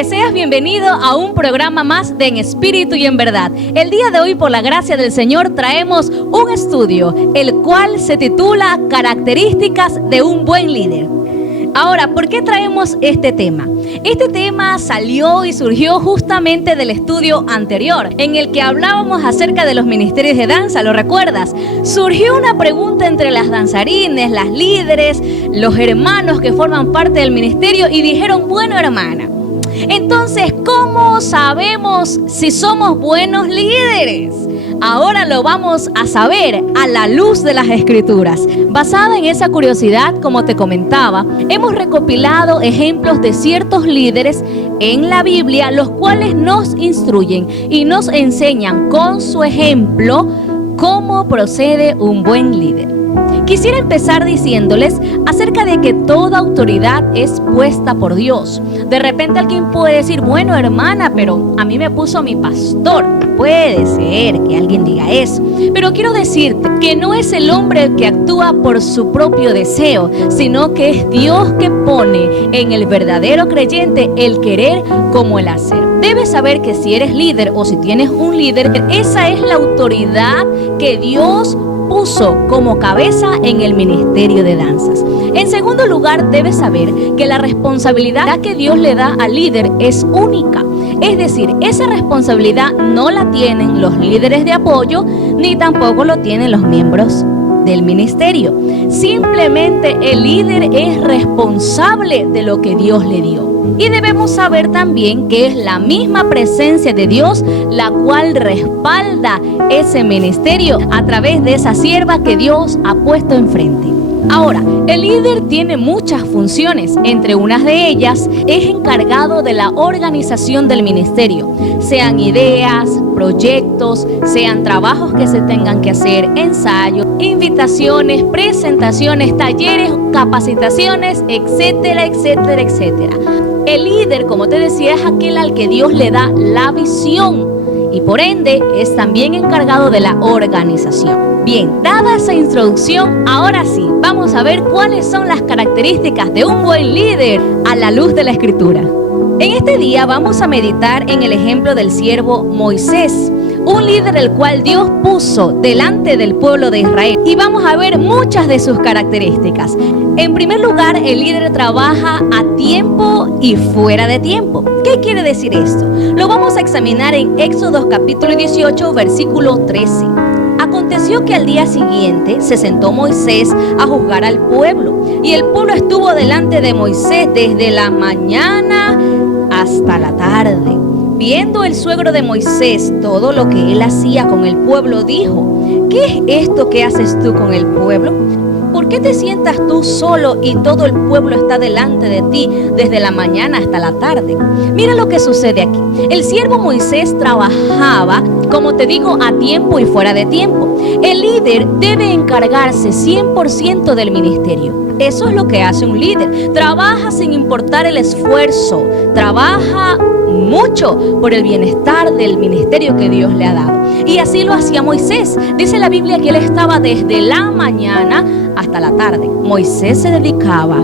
Que seas bienvenido a un programa más de En Espíritu y en Verdad. El día de hoy, por la gracia del Señor, traemos un estudio, el cual se titula Características de un buen líder. Ahora, ¿por qué traemos este tema? Este tema salió y surgió justamente del estudio anterior, en el que hablábamos acerca de los ministerios de danza, ¿lo recuerdas? Surgió una pregunta entre las danzarines, las líderes, los hermanos que forman parte del ministerio y dijeron, bueno, hermana, entonces, ¿cómo sabemos si somos buenos líderes? Ahora lo vamos a saber a la luz de las Escrituras. Basada en esa curiosidad, como te comentaba, hemos recopilado ejemplos de ciertos líderes en la Biblia, los cuales nos instruyen y nos enseñan con su ejemplo cómo procede un buen líder. Quisiera empezar diciéndoles acerca de que toda autoridad es puesta por Dios. De repente alguien puede decir, bueno, hermana, pero a mí me puso mi pastor. Puede ser que alguien diga eso, pero quiero decirte que no es el hombre que actúa por su propio deseo, sino que es Dios que pone en el verdadero creyente el querer como el hacer. Debes saber que si eres líder o si tienes un líder, esa es la autoridad que Dios puso como cabeza en el ministerio de danzas. En segundo lugar, debes saber que la responsabilidad que Dios le da al líder es única. Es decir, esa responsabilidad no la tienen los líderes de apoyo, ni tampoco lo tienen los miembros del ministerio. Simplemente el líder es responsable de lo que Dios le dio. Y debemos saber también que es la misma presencia de Dios la cual respalda ese ministerio a través de esa sierva que Dios ha puesto enfrente. Ahora, el líder tiene muchas funciones, entre unas de ellas es encargado de la organización del ministerio, sean ideas, proyectos, sean trabajos que se tengan que hacer, ensayos, invitaciones, presentaciones, talleres, capacitaciones, etcétera, etcétera, etcétera. El líder, como te decía, es aquel al que Dios le da la visión y por ende es también encargado de la organización. Bien, dada esa introducción, ahora sí, vamos a ver cuáles son las características de un buen líder a la luz de la Escritura. En este día vamos a meditar en el ejemplo del siervo Moisés, un líder el cual Dios puso delante del pueblo de Israel, y vamos a ver muchas de sus características. En primer lugar, el líder trabaja a tiempo y fuera de tiempo. ¿Qué quiere decir esto? Lo vamos a examinar en Éxodo capítulo 18, versículo 13. Aconteció que al día siguiente se sentó Moisés a juzgar al pueblo, y el pueblo estuvo delante de Moisés desde la mañana hasta la tarde. Viendo el suegro de Moisés todo lo que él hacía con el pueblo, dijo, ¿qué es esto que haces tú con el pueblo? ¿Por qué te sientas tú solo y todo el pueblo está delante de ti desde la mañana hasta la tarde? Mira lo que sucede aquí. El siervo Moisés trabajaba, como te digo, a tiempo y fuera de tiempo. El líder debe encargarse 100% del ministerio. Eso es lo que hace un líder. Trabaja sin importar el esfuerzo. Trabaja mucho por el bienestar del ministerio que Dios le ha dado. Y así lo hacía Moisés. Dice la Biblia que él estaba desde la mañana hasta la tarde. Moisés se dedicaba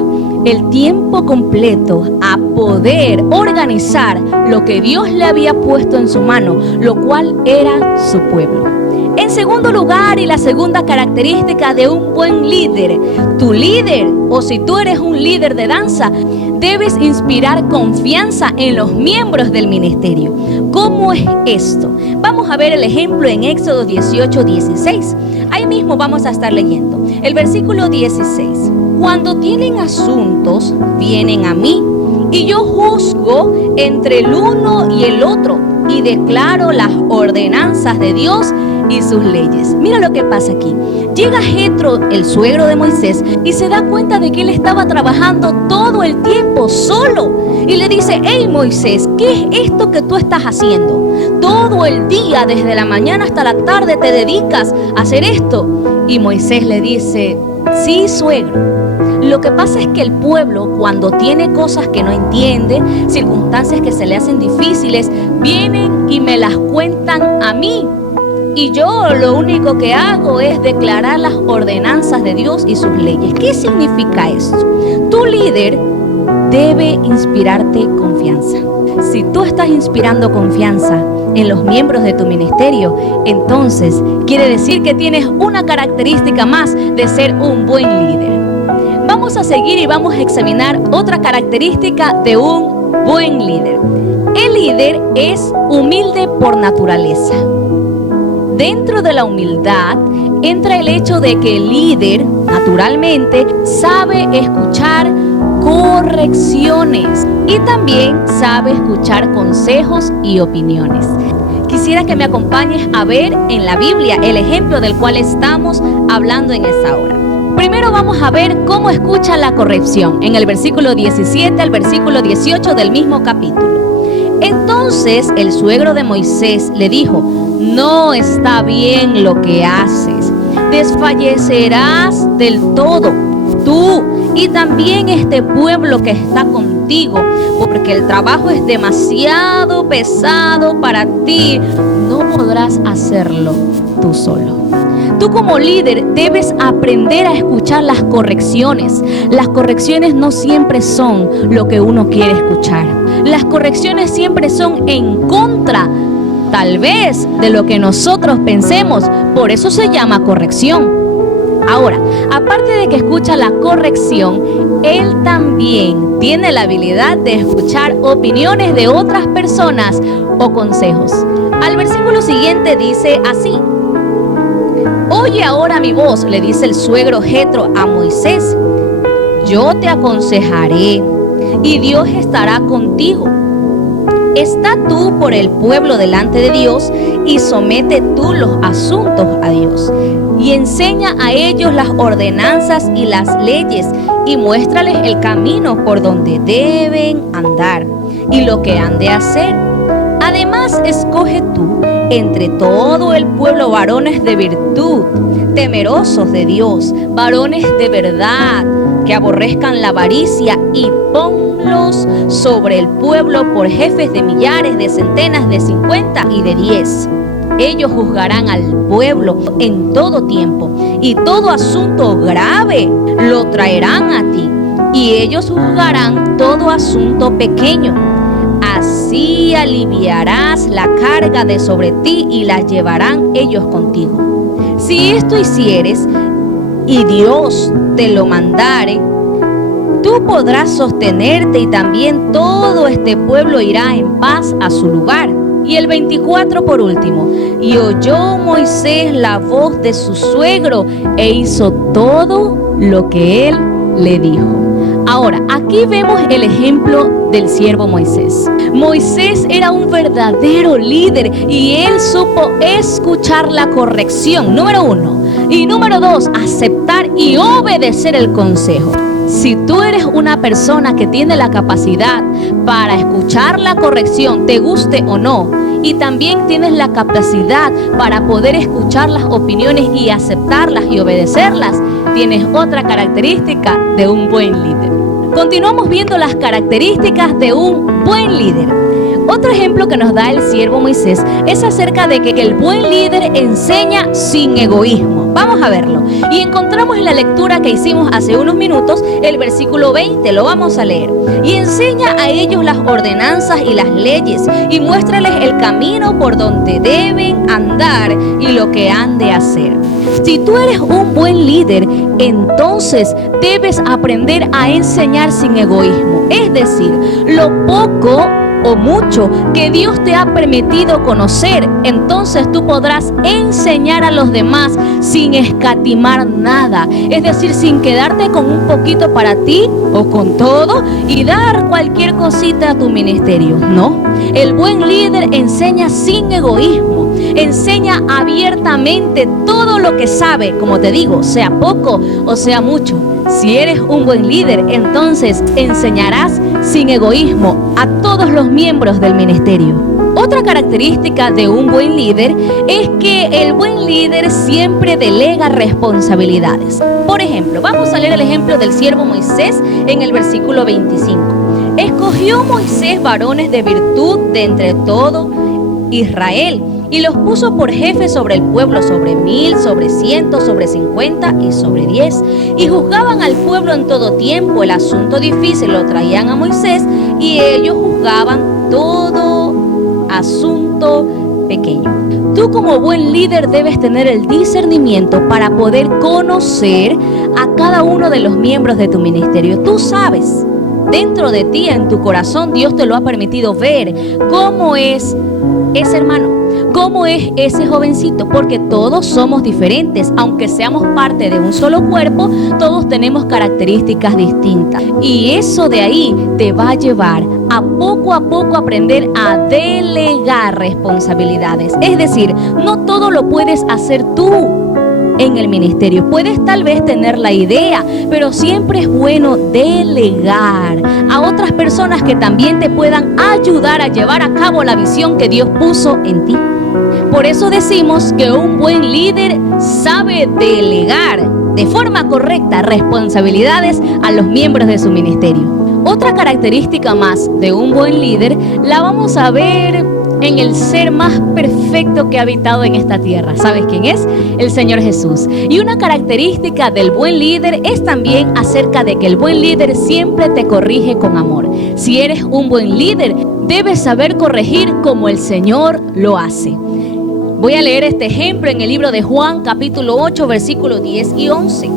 el tiempo completo a poder organizar lo que Dios le había puesto en su mano, lo cual era su pueblo. En segundo lugar, y la segunda característica de un buen líder, tu líder, o si tú eres un líder de danza, debes inspirar confianza en los miembros del ministerio. ¿Cómo es esto? Vamos a ver el ejemplo en Éxodo 18, 16. Ahí mismo vamos a estar leyendo el versículo 16. Cuando tienen asuntos, vienen a mí, y yo juzgo entre el uno y el otro, y declaro las ordenanzas de Dios y sus leyes. Mira lo que pasa aquí. Llega Jetro, el suegro de Moisés, y se da cuenta de que él estaba trabajando todo el tiempo solo. Y le dice, hey Moisés, ¿qué es esto que tú estás haciendo? Todo el día, desde la mañana hasta la tarde, te dedicas a hacer esto. Y Moisés le dice, sí, suegro. Lo que pasa es que el pueblo, cuando tiene cosas que no entiende, circunstancias que se le hacen difíciles, vienen y me las cuentan a mí. Y yo lo único que hago es declarar las ordenanzas de Dios y sus leyes. ¿Qué significa esto? Tu líder debe inspirarte confianza. Si tú estás inspirando confianza en los miembros de tu ministerio, entonces quiere decir que tienes una característica más de ser un buen líder. Vamos a seguir y vamos a examinar otra característica de un buen líder. El líder es humilde por naturaleza. Dentro de la humildad entra el hecho de que el líder, naturalmente, sabe escuchar correcciones y también sabe escuchar consejos y opiniones. Quisiera que me acompañes a ver en la Biblia el ejemplo del cual estamos hablando en esta hora. Primero vamos a ver cómo escucha la corrección en el versículo 17 al versículo 18 del mismo capítulo. Entonces el suegro de Moisés le dijo: no está bien lo que haces, desfallecerás del todo, tú y también este pueblo que está contigo, porque el trabajo es demasiado pesado para ti, no podrás hacerlo tú solo. Tú como líder debes aprender a escuchar las correcciones. Las correcciones no siempre son lo que uno quiere escuchar. Las correcciones siempre son en contra, tal vez, de lo que nosotros pensemos. Por eso se llama corrección. Ahora, aparte de que escucha la corrección, él también tiene la habilidad de escuchar opiniones de otras personas o consejos. Al versículo siguiente dice así: oye ahora mi voz, le dice el suegro Jetro a Moisés, yo te aconsejaré y Dios estará contigo. Está tú por el pueblo delante de Dios y somete tú los asuntos a Dios. Y enseña a ellos las ordenanzas y las leyes y muéstrales el camino por donde deben andar y lo que han de hacer. Además, escoge tú entre todo el pueblo varones de virtud, temerosos de Dios, varones de verdad, que aborrezcan la avaricia, y ponlos sobre el pueblo por jefes de millares, de centenas, de 50 y de 10. Ellos juzgarán al pueblo en todo tiempo, y todo asunto grave lo traerán a ti, y ellos juzgarán todo asunto pequeño. Así aliviarás la carga de sobre ti y la llevarán ellos contigo. Si esto hicieres y Dios te lo mandare, tú podrás sostenerte y también todo este pueblo irá en paz a su lugar. Y el 24 por último: y oyó Moisés la voz de su suegro e hizo todo lo que él le dijo. Ahora, aquí vemos el ejemplo del siervo Moisés. Moisés era un verdadero líder y él supo escuchar la corrección, número 1. Y número 2, aceptar y obedecer el consejo. Si tú eres una persona que tiene la capacidad para escuchar la corrección, te guste o no, y también tienes la capacidad para poder escuchar las opiniones y aceptarlas y obedecerlas, tienes otra característica de un buen líder. Continuamos viendo las características de un buen líder. Otro ejemplo que nos da el siervo Moisés es acerca de que el buen líder enseña sin egoísmo. Vamos a verlo. Y encontramos en la lectura que hicimos hace unos minutos el versículo 20, lo vamos a leer. Y enseña a ellos las ordenanzas y las leyes y muéstrales el camino por donde deben andar y lo que han de hacer. Si tú eres un buen líder, entonces debes aprender a enseñar sin egoísmo. Es decir, lo poco o mucho que Dios te ha permitido conocer, entonces tú podrás enseñar a los demás sin escatimar nada, es decir, sin quedarte con un poquito para ti o con todo y dar cualquier cosita a tu ministerio. No, el buen líder enseña sin egoísmo, enseña abiertamente todo lo que sabe, como te digo, sea poco o sea mucho. Si eres un buen líder, entonces enseñarás sin egoísmo a todos los miembros del ministerio. Otra característica de un buen líder es que el buen líder siempre delega responsabilidades. Por ejemplo, vamos a leer el ejemplo del siervo Moisés en el versículo 25. Escogió Moisés varones de virtud de entre todo Israel y los puso por jefes sobre el pueblo, sobre 1000, sobre 100, sobre 50 y sobre 10. Y juzgaban al pueblo en todo tiempo. El asunto difícil lo traían a Moisés y ellos juzgaban todo asunto pequeño. Tú como buen líder debes tener el discernimiento para poder conocer a cada uno de los miembros de tu ministerio. Tú sabes, dentro de ti, en tu corazón, Dios te lo ha permitido ver cómo es ese hermano, cómo es ese jovencito, porque todos somos diferentes. Aunque seamos parte de un solo cuerpo, todos tenemos características distintas, y eso de ahí te va a llevar a poco aprender a delegar responsabilidades. Es decir, no todo lo puedes hacer tú en el ministerio. Puedes tal vez tener la idea, pero siempre es bueno delegar a otras personas que también te puedan ayudar a llevar a cabo la visión que Dios puso en ti. Por eso decimos que un buen líder sabe delegar de forma correcta responsabilidades a los miembros de su ministerio. Otra característica más de un buen líder la vamos a ver en el ser más perfecto que ha habitado en esta tierra. ¿Sabes quién es? El Señor Jesús. Y una característica del buen líder es también acerca de que el buen líder siempre te corrige con amor. Si eres un buen líder, debes saber corregir como el Señor lo hace. Voy a leer este ejemplo en el libro de Juan, capítulo 8, versículos 10 y 11.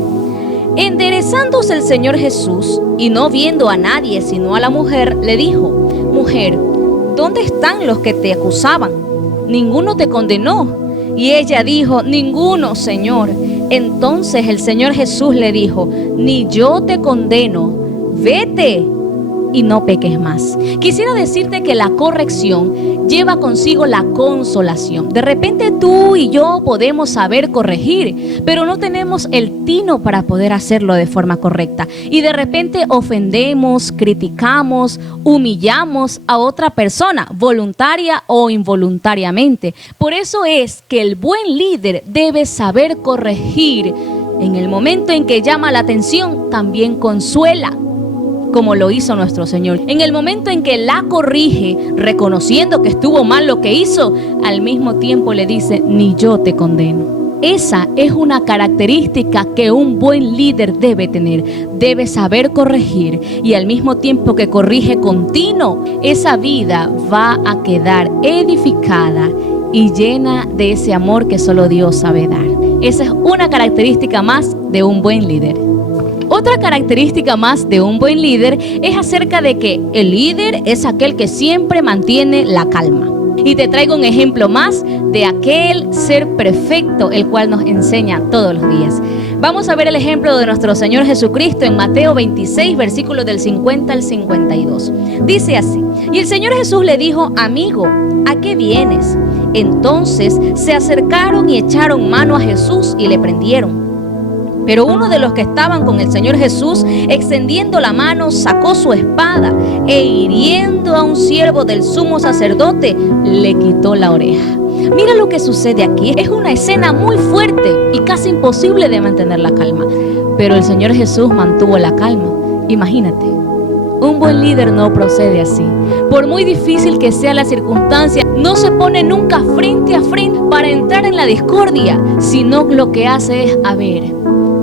Enderezándose el Señor Jesús y no viendo a nadie sino a la mujer, le dijo: Mujer, ¿dónde están los que te acusaban? ¿Ninguno te condenó? Y ella dijo: Ninguno, Señor. Entonces el Señor Jesús le dijo: Ni yo te condeno, vete y no peques más. Quisiera decirte que la corrección lleva consigo la consolación. De repente tú y yo podemos saber corregir, pero no tenemos el tino para poder hacerlo de forma correcta. Y de repente ofendemos, criticamos, humillamos a otra persona, voluntaria o involuntariamente. Por eso es que el buen líder debe saber corregir. En el momento en que llama la atención, también consuela, como lo hizo nuestro Señor. En el momento en que la corrige, reconociendo que estuvo mal lo que hizo, al mismo tiempo le dice: Ni yo te condeno. Esa es una característica que un buen líder debe tener. Debe saber corregir, y al mismo tiempo que corrige continuo, esa vida va a quedar edificada y llena de ese amor que solo Dios sabe dar. Esa es una característica más de un buen líder. Otra característica más de un buen líder es acerca de que el líder es aquel que siempre mantiene la calma. Y te traigo un ejemplo más de aquel ser perfecto, el cual nos enseña todos los días. Vamos a ver el ejemplo de nuestro Señor Jesucristo en Mateo 26, versículos del 50 al 52. Dice así: Y el Señor Jesús le dijo: Amigo, ¿a qué vienes? Entonces se acercaron y echaron mano a Jesús y le prendieron. Pero uno de los que estaban con el Señor Jesús, extendiendo la mano, sacó su espada e hiriendo a un siervo del sumo sacerdote, le quitó la oreja. Mira lo que sucede aquí. Es una escena muy fuerte y casi imposible de mantener la calma. Pero el Señor Jesús mantuvo la calma. Imagínate, un buen líder no procede así. Por muy difícil que sea la circunstancia, no se pone nunca frente a frente para entrar en la discordia, sino lo que hace es: a ver,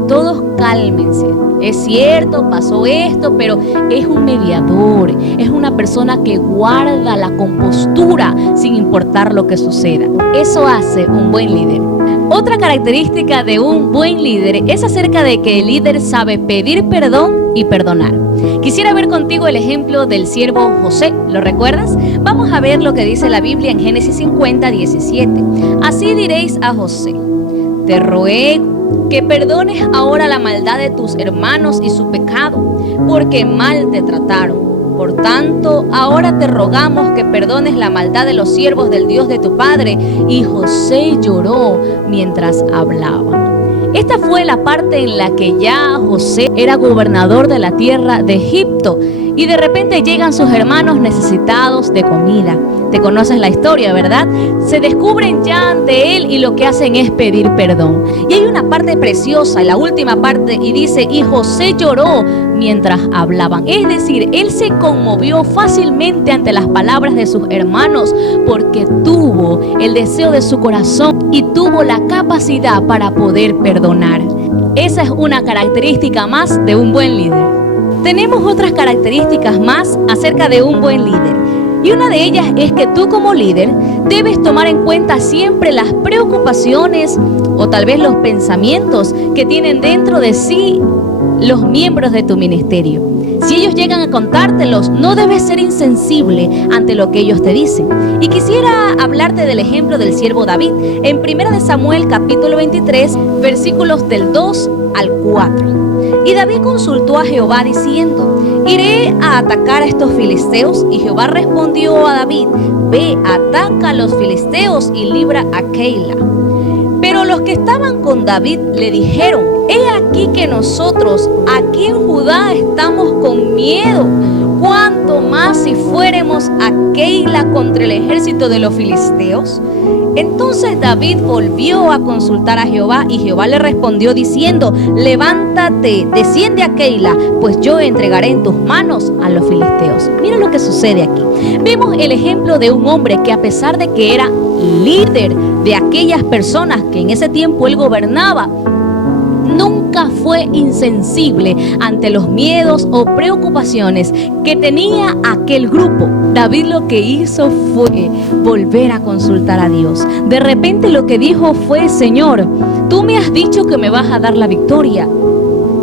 todos cálmense. Es cierto, pasó esto, pero es un mediador, es una persona que guarda la compostura sin importar lo que suceda. Eso hace un buen líder. Otra característica de un buen líder es acerca de que el líder sabe pedir perdón y perdonar. Quisiera ver contigo el ejemplo del siervo José. ¿Lo recuerdas? Vamos a ver lo que dice la Biblia en Génesis 50, 17. Así diréis a José: Te ruego que perdones ahora la maldad de tus hermanos y su pecado, porque mal te trataron. Por tanto, ahora te rogamos que perdones la maldad de los siervos del Dios de tu padre. Y José lloró mientras hablaba. Esta fue la parte en la que ya José era gobernador de la tierra de Egipto, y de repente llegan sus hermanos necesitados de comida. Te conoces la historia, ¿verdad? Se descubren ya ante él y lo que hacen es pedir perdón. Y hay una parte preciosa, la última parte, y dice: y José lloró mientras hablaban. Es decir, él se conmovió fácilmente ante las palabras de sus hermanos, porque tuvo el deseo de su corazón y tuvo la capacidad para poder perdonar. Esa es una característica más de un buen líder. Tenemos otras características más acerca de un buen líder. Y una de ellas es que tú como líder debes tomar en cuenta siempre las preocupaciones o tal vez los pensamientos que tienen dentro de sí los miembros de tu ministerio. Si ellos llegan a contártelos, no debes ser insensible ante lo que ellos te dicen. Y quisiera hablarte del ejemplo del siervo David en 1 Samuel capítulo 23, versículos del 2 al 4. Y David consultó a Jehová diciendo: ¿iré a atacar a estos filisteos? Y Jehová respondió a David: ve, ataca a los filisteos y libra a Keila. Pero los que estaban con David le dijeron: he aquí que nosotros aquí en Judá estamos con miedo, cuánto más si fuéremos a Keila contra el ejército de los filisteos. Entonces David volvió a consultar a Jehová, y Jehová le respondió diciendo: levántate, desciende a Keila, pues yo entregaré en tus manos a los filisteos. Mira lo que sucede aquí. Vemos el ejemplo de un hombre que, a pesar de que era líder de aquellas personas que en ese tiempo él gobernaba, nunca fue insensible ante los miedos o preocupaciones que tenía aquel grupo. David lo que hizo fue volver a consultar a Dios. De repente lo que dijo fue: Señor, tú me has dicho que me vas a dar la victoria,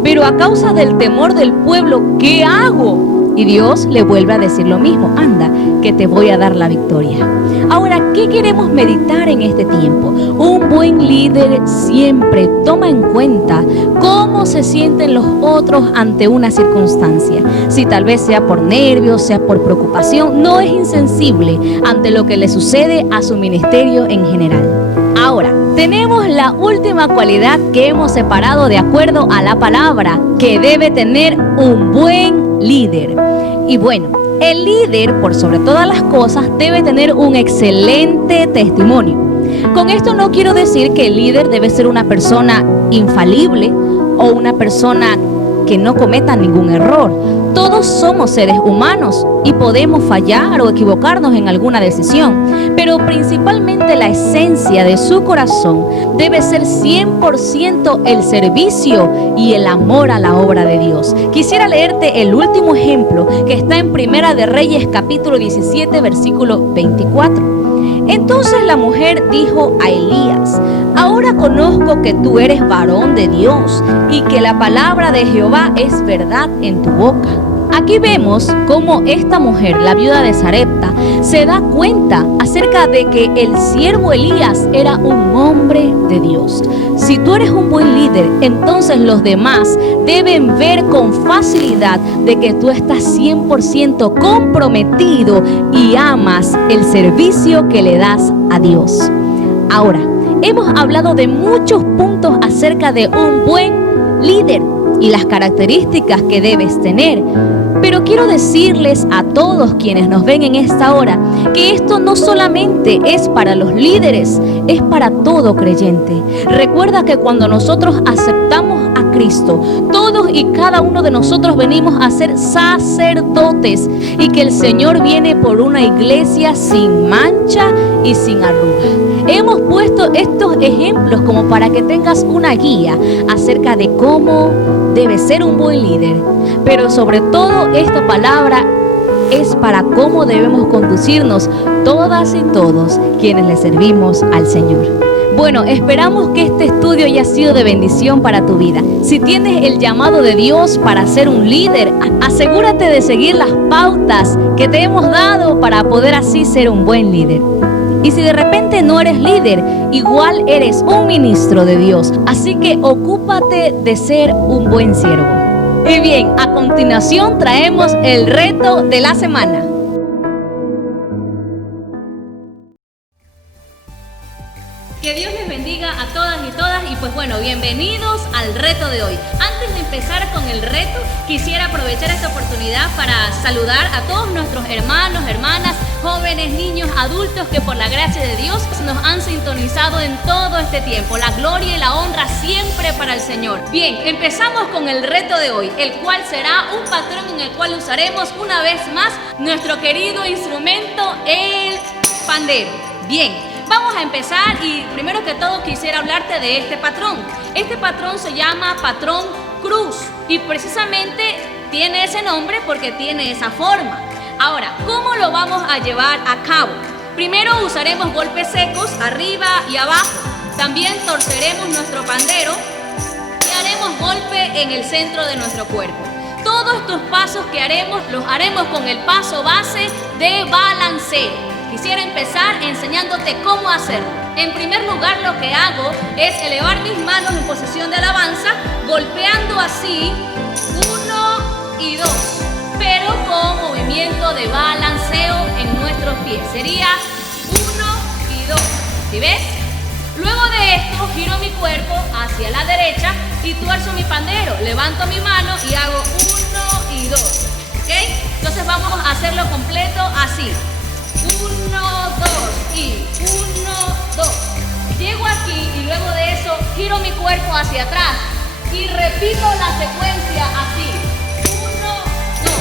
pero a causa del temor del pueblo, ¿qué hago? Y Dios le vuelve a decir lo mismo: anda, que te voy a dar la victoria. Ahora, ¿qué queremos meditar en este tiempo? Un buen líder siempre toma en cuenta cómo se sienten los otros ante una circunstancia. Si tal vez sea por nervios, sea por preocupación, no es insensible ante lo que le sucede a su ministerio en general. Ahora, tenemos la última cualidad que hemos separado de acuerdo a la palabra que debe tener un buen líder. Y bueno, el líder, por sobre todas las cosas, debe tener un excelente testimonio. Con esto no quiero decir que el líder debe ser una persona infalible o una persona que no cometa ningún error. Todos somos seres humanos y podemos fallar o equivocarnos en alguna decisión, pero principalmente la esencia de su corazón debe ser 100% el servicio y el amor a la obra de Dios. Quisiera leerte el último ejemplo que está en Primera de Reyes capítulo 17 versículo 24. Entonces la mujer dijo a Elías: ahora conozco que tú eres varón de Dios y que la palabra de Jehová es verdad en tu boca. Aquí vemos cómo esta mujer, la viuda de Sarepta, se da cuenta acerca de que el siervo Elías era un hombre de Dios. Si tú eres un buen líder, entonces los demás deben ver con facilidad de que tú estás 100% comprometido y amas el servicio que le das a Dios. Ahora, hemos hablado de muchos puntos acerca de un buen líder y las características que debes tener. Pero quiero decirles a todos quienes nos ven en esta hora que esto no solamente es para los líderes, es para todo creyente. Recuerda que cuando nosotros aceptamos a Cristo, todos y cada uno de nosotros venimos a ser sacerdotes, y que el Señor viene por una iglesia sin mancha y sin arruga. Hemos puesto estos ejemplos como para que tengas una guía acerca de cómo debe ser un buen líder, pero sobre todo esta palabra es para cómo debemos conducirnos todas y todos quienes le servimos al Señor. Bueno, esperamos que este estudio haya sido de bendición para tu vida. Si tienes el llamado de Dios para ser un líder, asegúrate de seguir las pautas que te hemos dado para poder así ser un buen líder. Y si de repente no eres líder, igual eres un ministro de Dios. Así que ocúpate de ser un buen siervo. Y bien, a continuación traemos el reto de la semana. Que Dios les bendiga a todas y todas, y pues bueno, bienvenidos al reto de hoy. Antes de empezar con el reto, quisiera aprovechar esta oportunidad para saludar a todos nuestros hermanos, hermanas, jóvenes, niños, adultos que por la gracia de Dios nos han sintonizado en todo este tiempo. La gloria y la honra siempre para el Señor. Bien, empezamos con el reto de hoy, el cual será un patrón en el cual usaremos una vez más nuestro querido instrumento, el pandero. Bien, vamos a empezar y primero que todo quisiera hablarte de este patrón. Este patrón se llama patrón cruz y precisamente tiene ese nombre porque tiene esa forma. Ahora, ¿cómo lo vamos a llevar a cabo? Primero usaremos golpes secos arriba y abajo. También torceremos nuestro pandero y haremos golpe en el centro de nuestro cuerpo. Todos estos pasos que haremos, los haremos con el paso base de balanceo. Quisiera empezar enseñándote cómo hacerlo. En primer lugar, lo que hago es elevar mis manos en posición de alabanza, golpeando así 1 y 2, pero con movimiento de balanceo en nuestros pies. Sería 1 y 2. ¿Sí ves? Luego de esto, giro mi cuerpo hacia la derecha y tuerzo mi pandero. Levanto mi mano y hago 1 y 2. ¿Ok? Entonces vamos a hacerlo completo así. 1, 2 y 1, 2. Llego aquí y luego de eso giro mi cuerpo hacia atrás y repito la secuencia así. 1, 2.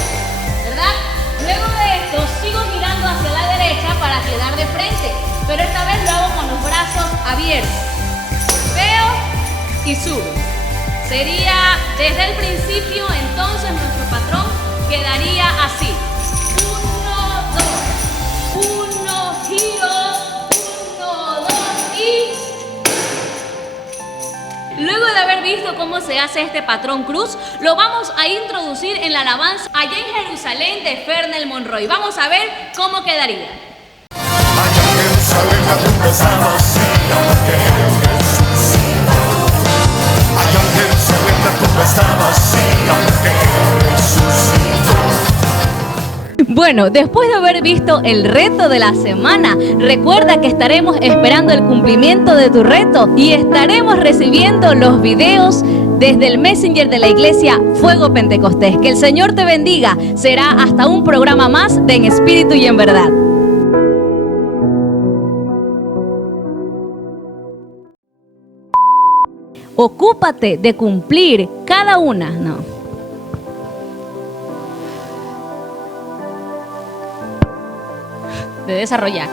¿Verdad? Luego de esto sigo girando hacia la derecha para quedar de frente, pero esta vez lo hago con los brazos abiertos. Golpeo y subo. Sería desde el principio, entonces nuestro patrón quedaría así. 1, 2, 1, giro, 1, 2 y... Luego de haber visto cómo se hace este patrón cruz, lo vamos a introducir en la alabanza allá en Jerusalén de Fernel Monroy. Vamos a ver cómo quedaría. Allá en Jerusalén la tumba estaba vacía porque resucitó. Allá en Jerusalén la tumba estaba vacía porque resucitó. Bueno, después de haber visto el reto de la semana, recuerda que estaremos esperando el cumplimiento de tu reto y estaremos recibiendo los videos desde el Messenger de la iglesia Fuego Pentecostés. Que el Señor te bendiga. Será hasta un programa más de En Espíritu y en Verdad. Ocúpate de cumplir cada una. De desarrollar.